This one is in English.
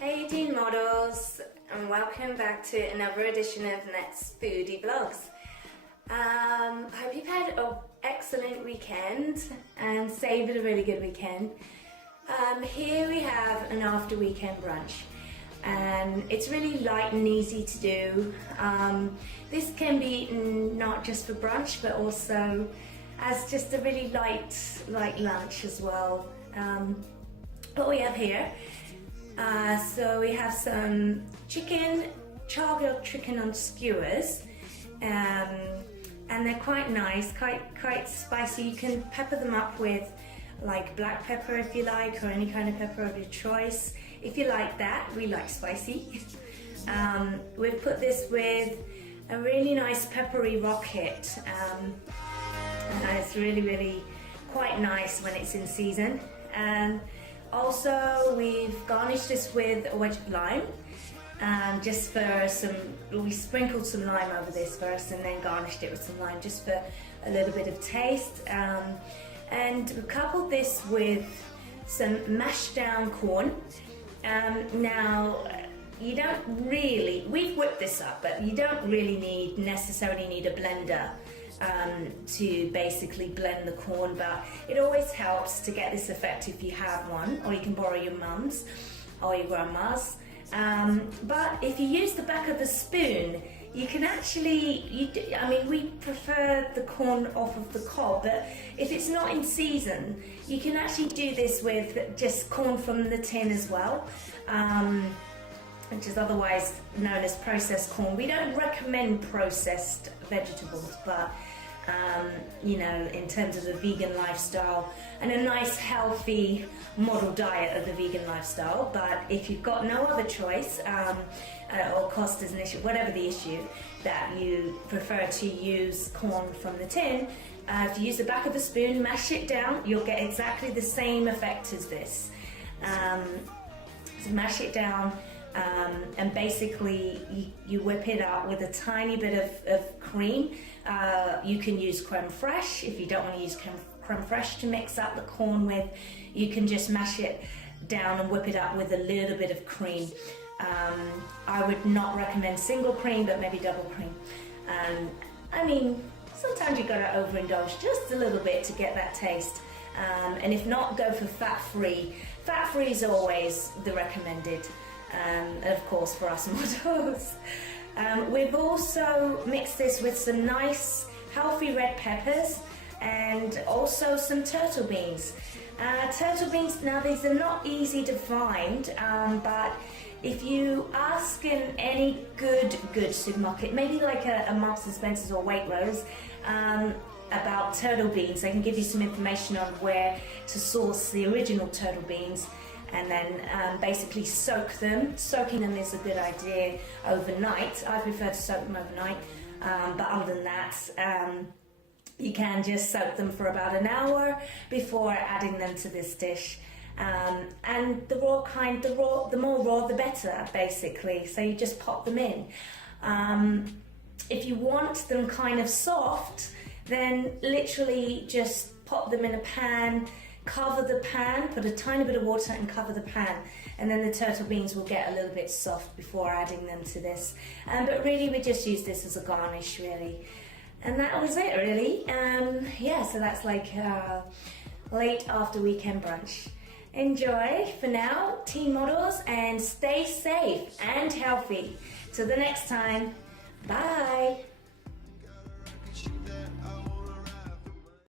Hey teen models, and welcome back to another edition of NetsFoodie vlogs. Hope you've had an excellent weekend and savoured a really good weekend. Here we have an after weekend brunch, and it's really light and easy to do. This can be eaten not just for brunch but also as just a really light lunch as well. What we have here, so we have some chicken, char-grilled chicken on skewers, and they're quite nice, quite spicy. You can pepper them up with like black pepper if you like, or any kind of pepper of your choice. If you like that, we like spicy. We've put this with a really nice peppery rocket, and it's really quite nice when it's in season. And also we've garnished this with a wedge of lime, just for some, we sprinkled some lime over this first and then garnished it with some lime just for a little bit of taste. And we coupled this with some mashed down corn. Now, you don't really, we've whipped this up, but you don't really necessarily need a blender to basically blend the corn, but it always helps to get this effect if you have one, or you can borrow your mum's or your grandma's. But if you use the back of the spoon, you can actually, I mean, we prefer the corn off of the cob, but if it's not in season, you can actually do this with just corn from the tin as well, which is otherwise known as processed corn. We don't recommend processed vegetables, but you know, in terms of the vegan lifestyle and a nice healthy model diet of the vegan lifestyle. But if you've got no other choice, or cost is an issue, whatever the issue, that you prefer to use corn from the tin, if you use the back of the spoon, mash it down, you'll get exactly the same effect as this. So mash it down, and basically you whip it up with a tiny bit of cream. You can use creme fraiche if you don't want to use creme fraiche to mix up the corn with. You can just mash it down and whip it up with a little bit of cream. I would not recommend single cream, but maybe double cream. I mean, sometimes you've got to overindulge just a little bit to get that taste. And if not, go for fat-free. Fat-free is always the recommended, of course, for us models. We've also mixed this with some nice healthy red peppers and also some turtle beans. Turtle beans, now these are not easy to find, but if you ask in any good supermarket, maybe like a Marks and Spencer's or Waitrose, about turtle beans, they can give you some information on where to source the original turtle beans, and then basically soak them. Soaking them is a good idea overnight. I prefer to soak them overnight, but other than that, you can just soak them for about an hour before adding them to this dish. And the raw kind, the more raw the better, basically. So you just pop them in. If you want them kind of soft, then literally just pop them in a pan, cover the pan, put a tiny bit of water and cover the pan, and then the turtle beans will get a little bit soft before adding them to this. But really we just use this as a garnish, really. And that was it, really. Yeah, so that's like late after weekend brunch. Enjoy for now, teen models, and stay safe and healthy. Till the next time, bye.